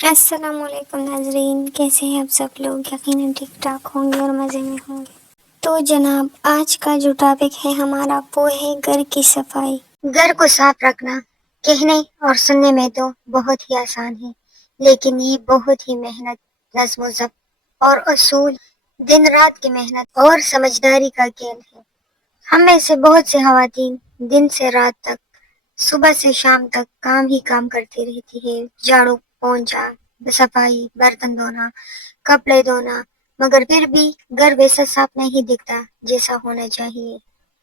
السلام علیکم ناظرین، کیسے ہیں آپ سب لوگ؟ یقیناً ٹھیک ٹھاک ہوں گے اور مزے میں ہوں گے۔ تو جناب، آج کا جو ٹاپک ہے ہمارا وہ ہے گھر کی صفائی۔ گھر کو صاف رکھنا کہنے اور سننے میں تو بہت ہی آسان ہے، لیکن یہ بہت ہی محنت، نظم و ضبط اور اصول، دن رات کی محنت اور سمجھداری کا کھیل ہے۔ ہم میں سے بہت سے خواتین دن سے رات تک، صبح سے شام تک کام ہی کام کرتی رہتی ہے، جھاڑو پونچھا، صفائی، برتن دھونا، کپڑے دھونا، مگر پھر بھی گھر ویسا صاف نہیں دکھتا جیسا ہونا چاہیے۔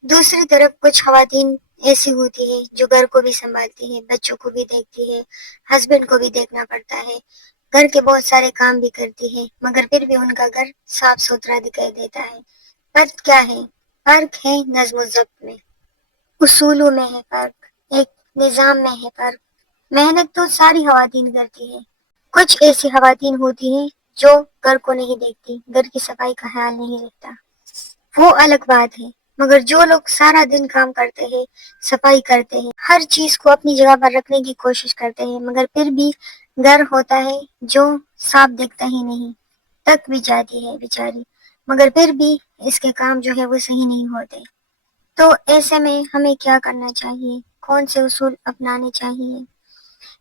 دوسری طرف کچھ خواتین ایسی ہوتی ہے جو گھر کو بھی سنبھالتی ہے، بچوں کو بھی دیکھتی ہے، ہسبینڈ کو بھی دیکھنا پڑتا ہے، گھر کے بہت سارے کام بھی کرتی ہے، مگر پھر بھی ان کا گھر صاف ستھرا دکھائی دیتا ہے۔ فرق کیا ہے؟ فرق ہے نظم و ضبط میں، اصولوں میں ہے فرق، ایک نظام میں ہے فرق۔ محنت تو ساری خواتین کرتی ہے، کچھ ایسی خواتین ہوتی ہیں جو گھر کو نہیں دیکھتی، گھر کی صفائی کا خیال نہیں رکھتا، وہ الگ بات ہے۔ مگر جو لوگ سارا دن کام کرتے ہیں، صفائی کرتے ہیں، ہر چیز کو اپنی جگہ پر رکھنے کی کوشش کرتے ہیں، مگر پھر بھی گھر ہوتا ہے جو صاف دکھتا ہی نہیں، تک بھی جاتی ہے بیچاری، مگر پھر بھی اس کے کام جو ہے وہ صحیح نہیں ہوتے۔ تو ایسے میں ہمیں کیا کرنا چاہیے؟ کون سے اصول اپنانے چاہیے؟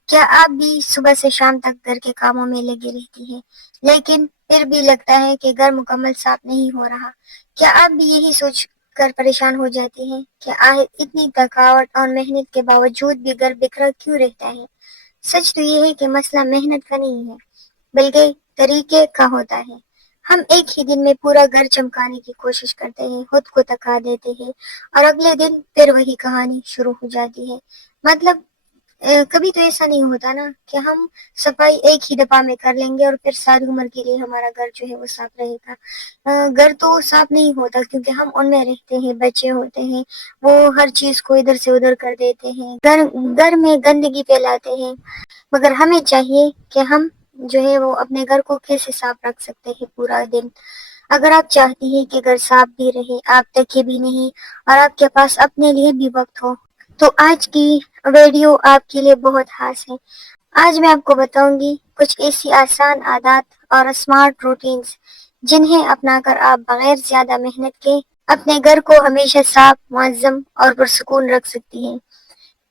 کیا آپ بھی صبح سے شام تک گھر کے کاموں میں لگے رہتی ہیں، لیکن پھر بھی لگتا ہے کہ گھر مکمل صاف نہیں ہو رہا؟ کیا آپ بھی یہی سوچ کر پریشان ہو جاتی ہیں کہ آخر اتنی تھکاوٹ اور محنت کے باوجود بھی گھر بکھرا کیوں رہتا ہے؟ سچ تو یہ ہے کہ مسئلہ محنت کا نہیں ہے، بلکہ طریقے کا ہوتا ہے۔ ہم ایک ہی دن میں پورا گھر چمکانے کی کوشش کرتے ہیں، خود کو تھکا دیتے ہیں، اور اگلے دن پھر وہی کہانی شروع ہو جاتی ہے۔ مطلب کبھی تو ایسا نہیں ہوتا نا کہ ہم صفائی ایک ہی دفعہ میں کر لیں گے اور پھر ساری عمر کے لیے ہمارا گھر جو ہے وہ صاف رہے گا۔ گھر تو صاف نہیں ہوتا کیونکہ ہم ان میں رہتے ہیں، بچے ہوتے ہیں، وہ ہر چیز کو ادھر سے ادھر کر دیتے ہیں، گھر میں گندگی پھیلاتے ہیں۔ مگر ہمیں چاہیے کہ ہم جو ہے وہ اپنے گھر کو کیسے صاف رکھ سکتے ہیں پورا دن۔ اگر آپ چاہتی ہیں کہ گھر صاف بھی رہے، آپ تھکے بھی نہیں، اور آپ کے پاس اپنے لیے بھی وقت ہو، تو آج کی ویڈیو آپ کے لیے بہت خاص ہے۔ آج میں آپ کو بتاؤں گی کچھ ایسی آسان عادات اور اسمارٹ روٹینز جنہیں اپنا کر آپ بغیر زیادہ محنت کے اپنے گھر کو ہمیشہ صاف، منظم اور پرسکون رکھ سکتی ہیں۔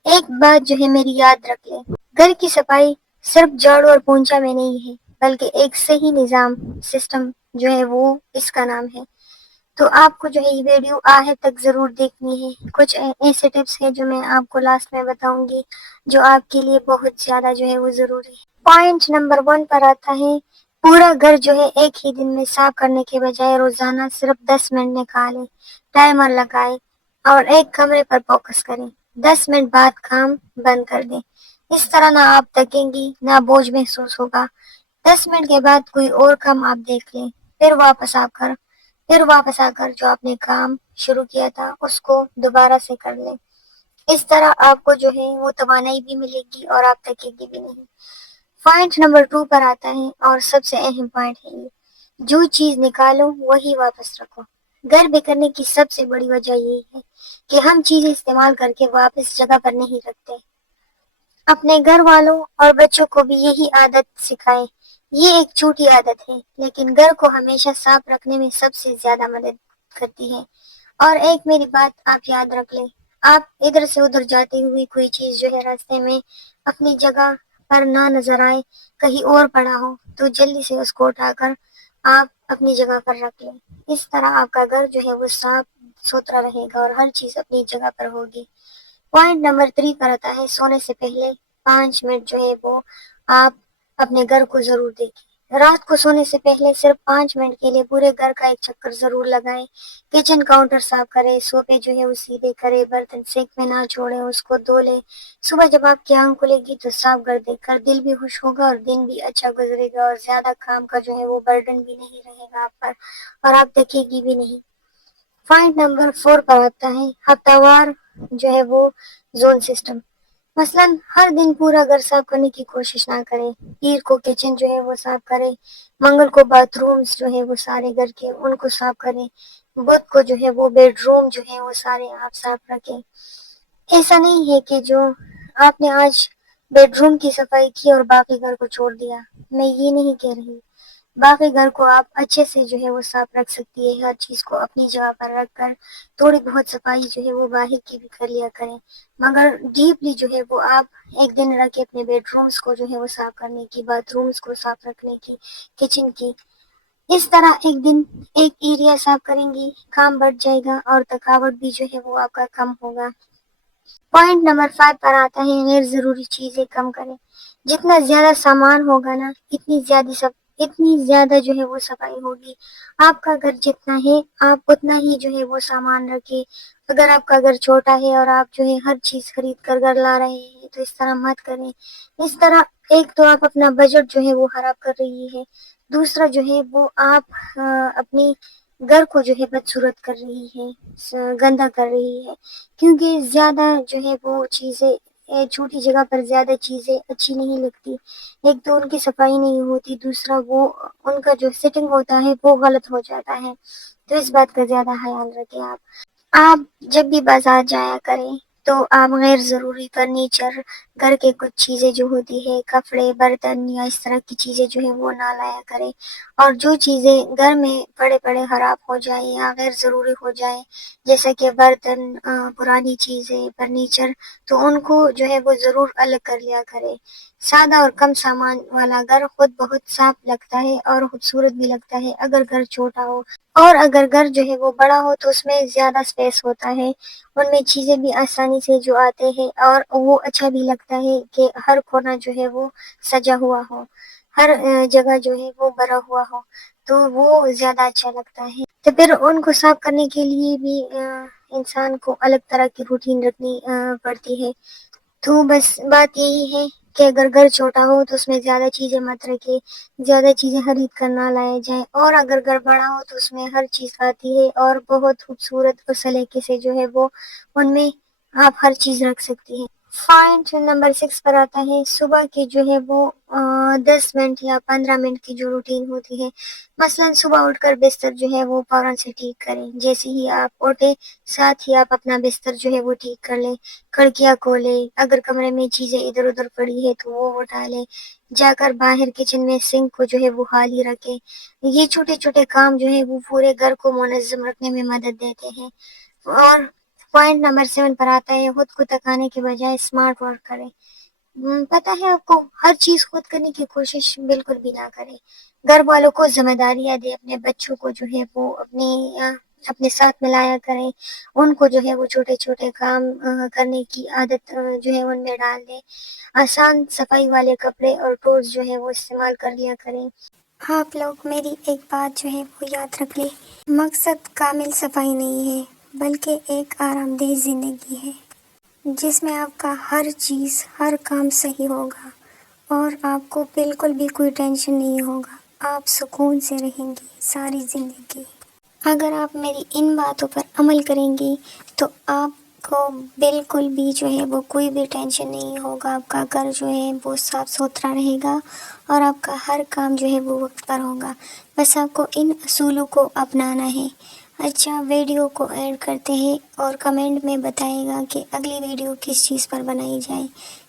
ایک بات جو ہے میری یاد رکھ لیں، گھر کی صفائی صرف جھاڑو اور پونچھا میں نہیں ہے، بلکہ ایک صحیح نظام، سسٹم جو ہے وہ اس کا نام ہے۔ تو آپ کو جو ہے یہ ویڈیو آخر تک ضرور دیکھنی ہے۔ کچھ ایسے ٹپس ہیں جو میں آپ کو لاسٹ میں بتاؤں گی جو آپ کے لیے بہت زیادہ جو ہے وہ ضروری ہے۔ پوائنٹ نمبر 1 پر آتا ہے، پورا گھر جو ہے ایک ہی دن میں صاف کرنے کے بجائے روزانہ صرف 10 منٹ نکالیں، ٹائمر لگائیں اور ایک کمرے پر فوکس کریں۔ 10 منٹ بعد کام بند کر دیں۔ اس طرح نہ آپ تھکیں گی، نہ بوجھ محسوس ہوگا۔ 10 منٹ کے بعد کوئی اور کام آپ دیکھ لیں، پھر واپس آ کر جو آپ نے کام شروع کیا تھا اس کو دوبارہ سے کر لیں۔ اس طرح آپ کو جو ہے وہ توانائی بھی ملے گی اور آپ تھکے گی بھی نہیں۔ پوائنٹ نمبر 2 پر آتا ہے اور سب سے اہم پوائنٹ ہے یہ، جو چیز نکالو وہی واپس رکھو۔ گھر بکھرنے کی سب سے بڑی وجہ یہ ہے کہ ہم چیزیں استعمال کر کے واپس جگہ پر نہیں رکھتے۔ اپنے گھر والوں اور بچوں کو بھی یہی عادت سکھائیں۔ یہ ایک چھوٹی عادت ہے لیکن گھر کو ہمیشہ صاف رکھنے میں سب سے زیادہ مدد کرتی ہے۔ اور ایک میری بات آپ یاد رکھ لیں، آپ ادھر سے ادھر جاتے ہوئے کوئی چیز جو ہے راستے میں اپنی جگہ پر نہ نظر آئے، کہیں اور پڑا ہو، تو جلدی سے اس کو اٹھا کر آپ اپنی جگہ پر رکھ لیں۔ اس طرح آپ کا گھر جو ہے وہ صاف ستھرا رہے گا اور ہر چیز اپنی جگہ پر ہوگی۔ پوائنٹ نمبر 3 پر آتا ہے، سونے سے پہلے 5 منٹ جو ہے وہ آپ اپنے گھر کو ضرور دیکھیں۔ رات کو سونے سے پہلے صرف 5 منٹ کے لیے پورے گھر کا ایک چکر ضرور لگائیں۔ کچن کاؤنٹر صاف کریں، صوفے جو ہے وہ سیدھے کریں، برتن سنک میں نہ چھوڑیں، اس کو دھو لیں۔ صبح جب آپ کی آنکھ کھلے گی تو صاف گھر دیکھ کر دل بھی خوش ہوگا اور دن بھی اچھا گزرے گا، اور زیادہ کام کا جو ہے وہ برڈن بھی نہیں رہے گا آپ پر، اور آپ تھکے گی بھی نہیں۔ پوائنٹ نمبر 4 پر آتا ہے، ہفتہ وار جو ہے وہ زون سسٹم۔ مثلاً ہر دن پورا گھر صاف کرنے کی کوشش نہ کریں۔ پیر کو کچن جو ہے وہ صاف کریں، منگل کو باتھ رومز جو ہے وہ سارے گھر کے ان کو صاف کریں، بدھ کو جو ہے وہ بیڈ روم جو ہے وہ سارے آپ صاف رکھیں۔ ایسا نہیں ہے کہ جو آپ نے آج بیڈ روم کی صفائی کی اور باقی گھر کو چھوڑ دیا۔ میں یہ نہیں کہہ رہی، باقی گھر کو آپ اچھے سے جو ہے وہ صاف رکھ سکتی ہے، ہر چیز کو اپنی جگہ پر رکھ کر تھوڑی بہت صفائی جو ہے وہ باہر کی بھی کر لیا کریں، مگر ڈیپلی جو ہے وہ آپ ایک دن رکھے اپنے بیڈ رومز کو جو ہے وہ صاف کرنے کی، باتھ رومز کو صاف رکھنے کی، کچن کی۔ اس طرح ایک دن ایک ایریا صاف کریں گی، کام بڑھ جائے گا اور تھکاوٹ بھی جو ہے وہ آپ کا کم ہوگا۔ پوائنٹ نمبر 5 پر آتا ہے غیر ضروری چیزیں کم کریں۔ جتنا زیادہ سامان ہوگا نا اتنی زیادہ جو ہے وہ صفائی ہوگی۔ آپ کا گھر جتنا ہے آپ اتنا ہی جو ہے وہ سامان رکھے۔ اگر آپ کا گھر چھوٹا ہے اور آپ جو ہے ہر چیز خرید کر گھر لا رہے ہیں تو اس طرح مت کریں۔ اس طرح ایک تو آپ اپنا بجٹ جو ہے وہ خراب کر رہی ہے، دوسرا جو ہے وہ آپ اپنی گھر کو جو ہے بدصورت کر رہی ہے، گندا کر رہی ہے، کیونکہ زیادہ جو ہے وہ چیزیں چھوٹی جگہ پر زیادہ چیزیں اچھی نہیں لگتی۔ ایک تو ان کی صفائی نہیں ہوتی، دوسرا وہ ان کا جو سیٹنگ ہوتا ہے وہ غلط ہو جاتا ہے، تو اس بات کا زیادہ خیال رکھیں۔ آپ جب بھی بازار جایا کریں تو آپ غیر ضروری فرنیچر، گھر کے کچھ چیزیں جو ہوتی ہے، کپڑے، برتن یا اس طرح کی چیزیں جو ہے وہ نہ لایا کریں، اور جو چیزیں گھر میں پڑے پڑے خراب ہو جائیں یا غیر ضروری ہو جائیں، جیسا کہ برتن، پرانی چیزیں، فرنیچر، تو ان کو جو ہے وہ ضرور الگ کر لیا کرے۔ سادہ اور کم سامان والا گھر خود بہت صاف لگتا ہے اور خوبصورت بھی لگتا ہے اگر گھر چھوٹا ہو، اور اگر گھر جو ہے وہ بڑا ہو تو اس میں زیادہ اسپیس ہوتا ہے، ان میں چیزیں بھی آسانی سے جو آتے ہیں، اور وہ اچھا بھی لگتا ہے کہ ہر کونا جو ہے وہ سجا ہوا ہو، ہر جگہ جو ہے وہ بھرا ہوا ہو، تو وہ زیادہ اچھا لگتا ہے۔ تو پھر ان کو صاف کرنے کے لیے بھی انسان کو الگ طرح کی روٹین رکھنی پڑتی ہے۔ تو بس بات یہی ہے کہ اگر گھر چھوٹا ہو تو اس میں زیادہ چیزیں مت رکھے، زیادہ چیزیں خرید کر نہ لائے جائیں، اور اگر گھر بڑا ہو تو اس میں ہر چیز آتی ہے اور بہت خوبصورت اور سلیقے سے جو ہے وہ ان میں آپ ہر چیز رکھ سکتی ہیں۔ پوائنٹ نمبر 6 پر آتا ہے صبح کی جو ہے وہ 10 منٹ یا 15 منٹ کی جو روٹین ہوتی ہے، مثلا صبح اٹھ کر بستر جو ہے وہ فوراً سے ٹھیک کریں، جیسے ہی آپ اٹھے ساتھ ہی آپ اپنا بستر جو ہے وہ ٹھیک کر لیں، کھڑکیاں کھولیں، اگر کمرے میں چیزیں ادھر ادھر پڑی ہے تو وہ اٹھا لیں، جا کر باہر کچن میں سنک کو جو ہے وہ خالی رکھیں۔ یہ چھوٹے چھوٹے کام جو ہے وہ پورے گھر کو منظم رکھنے میں مدد دیتے ہیں۔ اور پوائنٹ نمبر 7 پر آتا ہے خود کو تکانے کے بجائے اسمارٹ ورک کریں۔ پتہ ہے آپ کو، ہر چیز خود کرنے کی کوشش بالکل بھی نہ کریں، گھر والوں کو ذمہ داریاں دیں، اپنے بچوں کو جو ہے وہ اپنے ساتھ ملایا کریں، ان کو جو ہے وہ چھوٹے چھوٹے کام کرنے کی عادت جو ہے ان میں ڈال دیں، آسان صفائی والے کپڑے اور ٹولز جو ہے وہ استعمال کر لیا کریں۔ آپ لوگ میری ایک بات جو ہے وہ یاد رکھ لیں، مقصد کامل صفائی نہیں ہے بلکہ ایک آرام دہ زندگی ہے جس میں آپ کا ہر چیز، ہر کام صحیح ہوگا اور آپ کو بالکل بھی کوئی ٹینشن نہیں ہوگا، آپ سکون سے رہیں گی ساری زندگی۔ اگر آپ میری ان باتوں پر عمل کریں گی تو آپ کو بالکل بھی جو ہے وہ کوئی بھی ٹینشن نہیں ہوگا، آپ کا گھر جو ہے وہ صاف ستھرا رہے گا اور آپ کا ہر کام جو ہے وہ وقت پر ہوگا۔ بس آپ کو ان اصولوں کو اپنانا ہے۔ اچھا، ویڈیو کو ایڈ کرتے ہیں اور کمنٹ میں بتائے گا کہ اگلی ویڈیو کس چیز پر بنائی جائے۔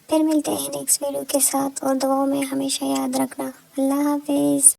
پھر ملتے ہیں نیکسٹ ویڈیو کے ساتھ، اور دعاؤں میں ہمیشہ یاد رکھنا۔ اللہ حافظ۔